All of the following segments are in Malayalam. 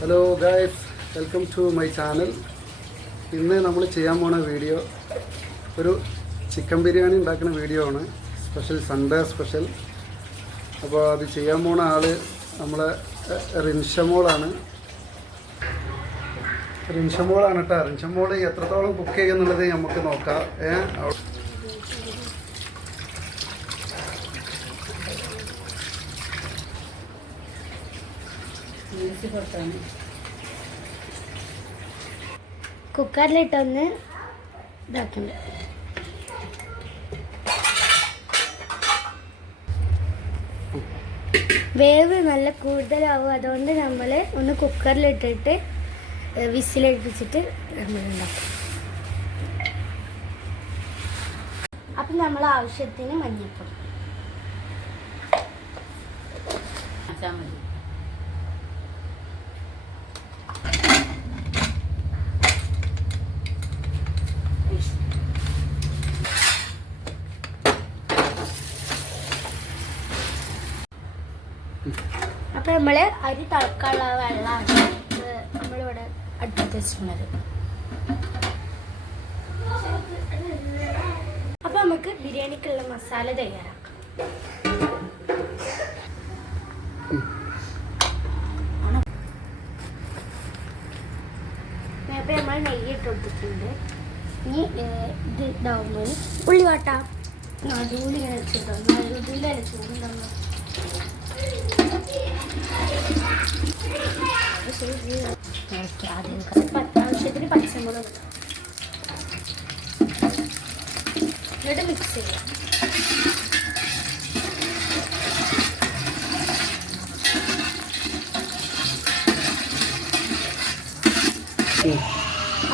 Hello guys, welcome to my channel. ഇന്ന് നമ്മൾ ചെയ്യാൻ പോണ വീഡിയോ ഒരു ചിക്കൻ ബിരിയാണി ഉണ്ടാക്കുന്ന വീഡിയോ ആണ്. Special Sunday special. അപ്പോൾ അത് ചെയ്യാൻ പോണ ആള് നമ്മളെ റിൻഷമോളാണ് കേട്ടോ. റിൻഷമോൾ എത്രത്തോളം കുക്ക് ചെയ്യുന്നുള്ളത് നമുക്ക് നോക്കാം. കുക്കറിലിട്ടൊന്ന് ഇതാക്കണ്ട. വേവ് നല്ല കൂടുതലാവും. അതുകൊണ്ട് നമ്മൾ ഒന്ന് കുക്കറിലിട്ടിട്ട് വിസിലടിപ്പിച്ചിട്ട് നമ്മളുണ്ടാക്കും. അപ്പം നമ്മൾ ആവശ്യത്തിന് മഞ്ഞൾപ്പൊടി, അപ്പം നമ്മൾ അരി തിളക്കാനുള്ള വെള്ളമാണ് നമ്മളിവിടെ അടുപ്പത്ത് വെച്ചിട്ടുള്ളത്. അപ്പം നമുക്ക് ബിരിയാണിക്കുള്ള മസാല തയ്യാറാക്കാം. അപ്പം നമ്മൾ നെയ്യ് ഇട്ട് കൊടുത്തിട്ടുണ്ട്. ഇനി ഇത് ഇതാവുമ്പോൾ ഉള്ളി വാട്ടാം. നടുവിൽ ഇങ്ങനെ വെച്ചിട്ടോ, നടുവിലല്ല ചൂടുണ്ടാവുക. ആവശ്യത്തിന് പച്ചമുളക് എന്നിട്ട് മിക്സ് ചെയ്യാം.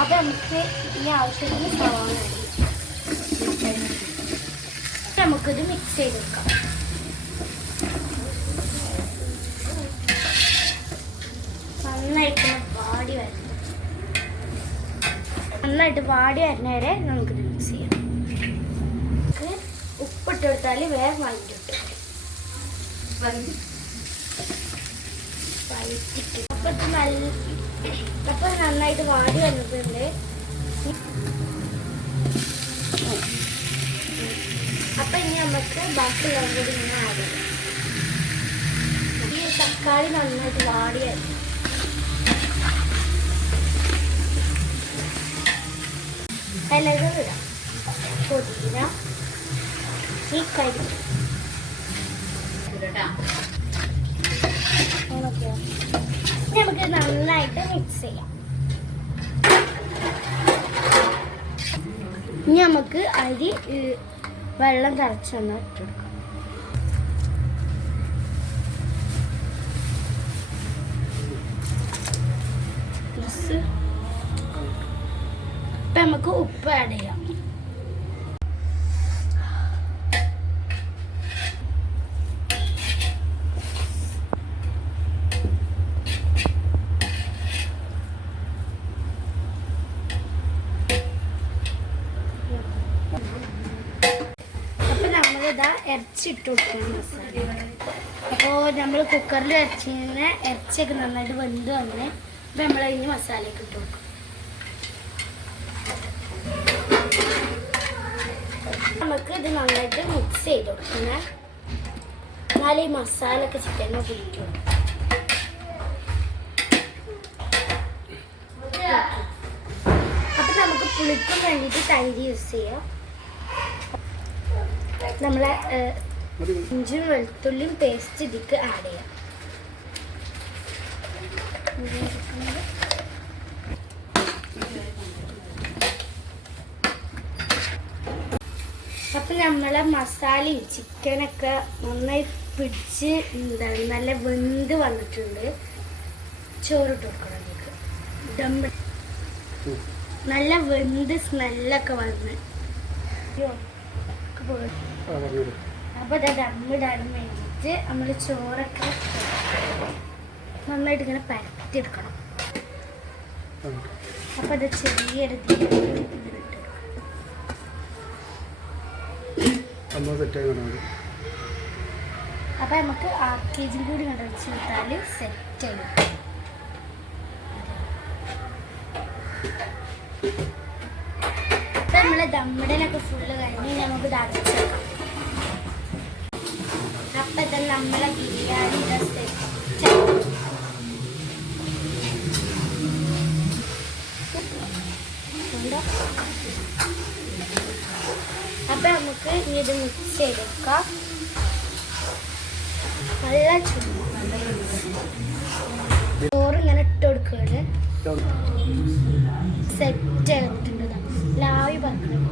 അപ്പം നമുക്ക് ഇനി ആവശ്യത്തിന് സവാള നമുക്കിത് മിക്സ് ചെയ്തെടുക്കാം. നന്നായിട്ട് വാടി വരുന്നവരെ നമുക്കിത് മിക്സ് ചെയ്യാം. നമുക്ക് ഉപ്പിട്ട് കൊടുത്താൽ വേഗം വഴറ്റിട്ട് അപ്പം നന്നായിട്ട് വാടി വന്നിട്ടുണ്ട്. അപ്പം ഇനി നമുക്ക് ബാക്കിയുള്ള കൂടി ഇങ്ങനെ ആഡ് ചെയ്യാം. ഈ തക്കാളി നന്നായിട്ട് വാടി വരും. ഇലകൾ ഇടാം, പുതിന, ഈ കരി. നമുക്ക് നന്നായിട്ട് മിക്സ് ചെയ്യാം. ഇനി നമുക്ക് അരി വെള്ളം തിളച്ചൊന്ന് ഇട്ടെടുക്കാം. ഇപ്പം നമുക്ക് ഉപ്പ് ആഡ് ചെയ്യാം. അപ്പം നമ്മളിതാ ഇറച്ചിട്ട് കൊടുക്കണം മസാല. അപ്പോൾ നമ്മൾ കുക്കറിൽ ഇറച്ചിയൊക്കെ നന്നായിട്ട് വെന്ത് വന്ന് അപ്പം നമ്മൾ ഇനി മസാലയൊക്കെ ഇട്ട് കൊടുക്കും. നമുക്ക് ഇത് നന്നായിട്ട് മിക്സ് ചെയ്ത് കൊടുക്കണം. എന്നാലും ഈ മസാല ഒക്കെ ചിക്കനെ പിടിക്കും. അപ്പം നമുക്ക് പുളിക്കും വേണ്ടിയിട്ട് തൈര് യൂസ് ചെയ്യാം. നമ്മളെ ഇഞ്ചിയും വെളുത്തുള്ളിയും പേസ്റ്റ് ഇതിക്ക് ആഡ് ചെയ്യാം. അപ്പം നമ്മളെ മസാലയും ചിക്കനൊക്കെ നന്നായി പിടിച്ച് നല്ല വെന്ത് വന്നിട്ടുണ്ട്. ചോറിട്ട് കൊടുക്കണം. നല്ല വെന്ത് സ്മെല്ലൊക്കെ വന്ന് അപ്പോൾ അത് ദമ്മിടാൻ വേണ്ടിയിട്ട് നമ്മൾ ചോറൊക്കെ നന്നായിട്ട് ഇങ്ങനെ പരത്തിയെടുക്കണം. അപ്പോൾ അത് ചെറിയൊരു അപ്പം നമുക്ക് 1 kg കൂടി കണ്ടുവച്ച് വിട്ടാൽ സെറ്റ് ആയി. ഇപ്പം നമ്മളെ ദമ്മിടലൊക്കെ ഫുള്ള് കഴിഞ്ഞ് നമുക്ക് ഇത് അടച്ചേക്കാം. അപ്പം ഇതെല്ലാം നമ്മളെ ബിരിയാണി സെറ്റ്. അപ്പം നമുക്ക് ഇനി ഇത് മിക്സ് ചെയ്തെടുക്കാം. നല്ല ചോറ് ഇങ്ങനെ ഇട്ട് കൊടുക്കുകയാണ്. സെറ്റ് ആയിട്ടുണ്ട് ലാവി പറക്കണം.